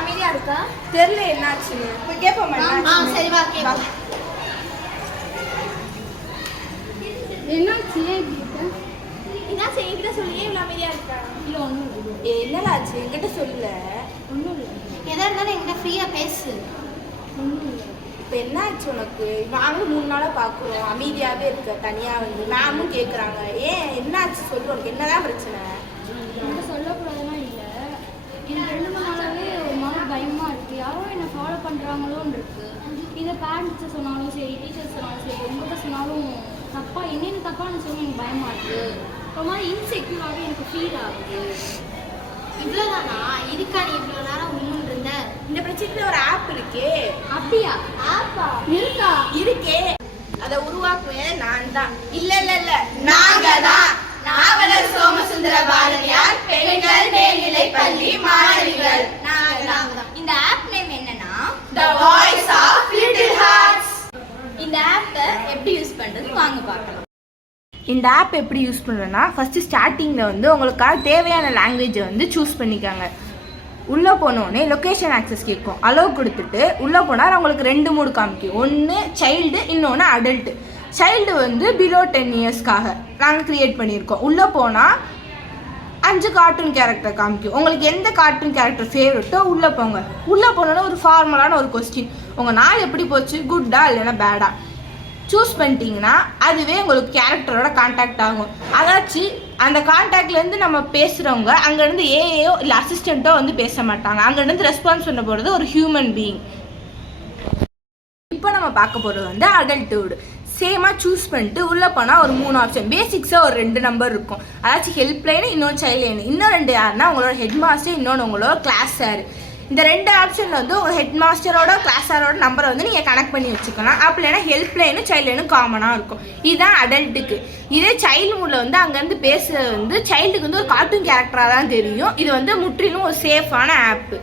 அமைதியா இருக்கா? தெரியல என்னாச்சுன்னு. இப்போ கேட்போம். சரி வா கேட்போம். என்னாச்சு? ஏன் இப்படி இருக்க? என்னாச்சு என்கிட்ட சொல்லி ஏன் இவ்வளோ அமைதியா இருக்கா? இல்லை ஒன்றும் இல்லை. என்னலாச்சு என்கிட்ட சொல்லல. ஒன்றும் இல்லை. எதா இருந்தாலும் என்கிட்ட ஃப்ரீயா பேசு. ஒன்றும் இல்லை. இப்போ என்னாச்சு உனக்கு? நாங்களும் 3 நாளாக பார்க்குறோம், அமைதியாகவே இருக்க தனியாக வந்து. மேமும் கேட்குறாங்க, ஏன் என்னாச்சு சொல்லு, உனக்கு என்னதான் பிரச்சனை? என்கிட்ட சொல்லக்கூடாதுன்னா இல்லை, எனக்கு 2 நாளாகவே ஒரு மாதிரி பயமாக இருக்குது. யாரோ என்னை ஃபாலோ பண்ணுறாங்களோன்னு இருக்குது. இதை பேரண்ட்ஸை சொன்னாலும் சரி, டீச்சர்ஸ் சொன்னாலும் சரி, உங்கள்கிட்ட சொன்னாலும் தப்பாக என்னென்ன தப்பாக நினச்சாலும் எனக்கு பயமாக இருக்குது. ஒரு மாதிரி இன்செக்யூராகவே எனக்கு ஃபீல் ஆகுது. இவ்வளோதானா? இருக்கா நீ இவ்வளோ நேரம் உண்மைன்னு இருந்த? இந்த பிரச்சனைக்கு ஒரு ஆப் இருக்கே. அப்படியா? ஆப்பா இருக்கா? இருக்கே, அதை உருவாக்குவேன் நான் தான். இல்ல நாங்க தான். நாவலர் சோமசுந்தர பாரதியார் பெண்கள் மேல்நிலை பள்ளி மாணவிகள். இந்த ஆப் நேம் என்னன்னா The Voice of Little Hearts. இந்த ஆப்பை எப்படி யூஸ் பண்றது வாங்க பார்க்கலாம். இந்த ஆப் எப்படி யூஸ் பண்ணுறேன்னா, ஃபஸ்ட்டு ஸ்டார்டிங்கில் வந்து உங்களுக்காக தேவையான லாங்குவேஜை வந்து சூஸ் பண்ணிக்காங்க. உள்ளே போனோடனே லொக்கேஷன் ஆக்சஸ் கேட்கும். அலோவ் கொடுத்துட்டு உள்ளே போனால் உங்களுக்கு 2 மோடு காமிக்கும். ஒன்று சைல்டு, இன்னொன்று அடல்ட்டு. சைல்டு வந்து பிலோ 10 இயர்ஸ்க்காக நாங்கள் க்ரியேட் பண்ணியிருக்கோம். உள்ளே போனால் 5 கார்ட்டூன் கேரக்டர் காமிக்கும். உங்களுக்கு எந்த கார்ட்டூன் கேரக்டர் ஃபேவரட்டோ உள்ளே போங்க. உள்ளே போனோன்னா ஒரு ஃபார்மலான ஒரு கொஸ்டின், உங்கள் நாள் எப்படி போச்சு, குட்டா இல்லைன்னா பேடா சூஸ் பண்ணிட்டீங்கன்னா அதுவே உங்களுக்கு கேரக்டரோட கான்டாக்ட் ஆகும். அதாச்சும் அந்த கான்டாக்ட்லேருந்து நம்ம பேசுகிறவங்க அங்கேருந்து ஏஏயோ இல்லை அசிஸ்டண்ட்டோ வந்து பேச மாட்டாங்க. அங்கேருந்து ரெஸ்பான்ஸ் பண்ண போகிறது ஒரு ஹியூமன் பீயிங். இப்போ நம்ம பார்க்க போகிறது வந்து அடல்ட்ஹுட். சேமாக சூஸ் பண்ணிட்டு உள்ளே போனால் ஒரு 3 ஆப்ஷன். பேசிக்ஸாக ஒரு 2 நம்பர் இருக்கும். அதாச்சும் ஹெல்ப் லைனு, இன்னொன்று சைல்ட் லைனு. இன்னும் 2 யாருன்னா உங்களோட ஹெட் மாஸ்டர், இன்னொன்று உங்களோட கிளாஸ் சார். இந்த 2 ஆப்ஷனில் வந்து உங்கள் ஹெட் மாஸ்டரோட கிளாஸ் சாரோட நம்பரை வந்து நீங்கள் கனெக்ட் பண்ணி வச்சுக்கலாம். அப்படி இல்லைன்னா ஹெல்ப் லைனும் சைல்டு லைனும் காமனாக இருக்கும். இதுதான் அடல்ட்டுக்கு. இதே சைல்டு மூடில் வந்து அங்கேருந்து பேசுகிறது வந்து சைல்டுக்கு வந்து ஒரு கார்ட்டூன் கேரக்டராக தான் தெரியும். இது வந்து முற்றிலும் ஒரு சேஃபான ஆப்பு.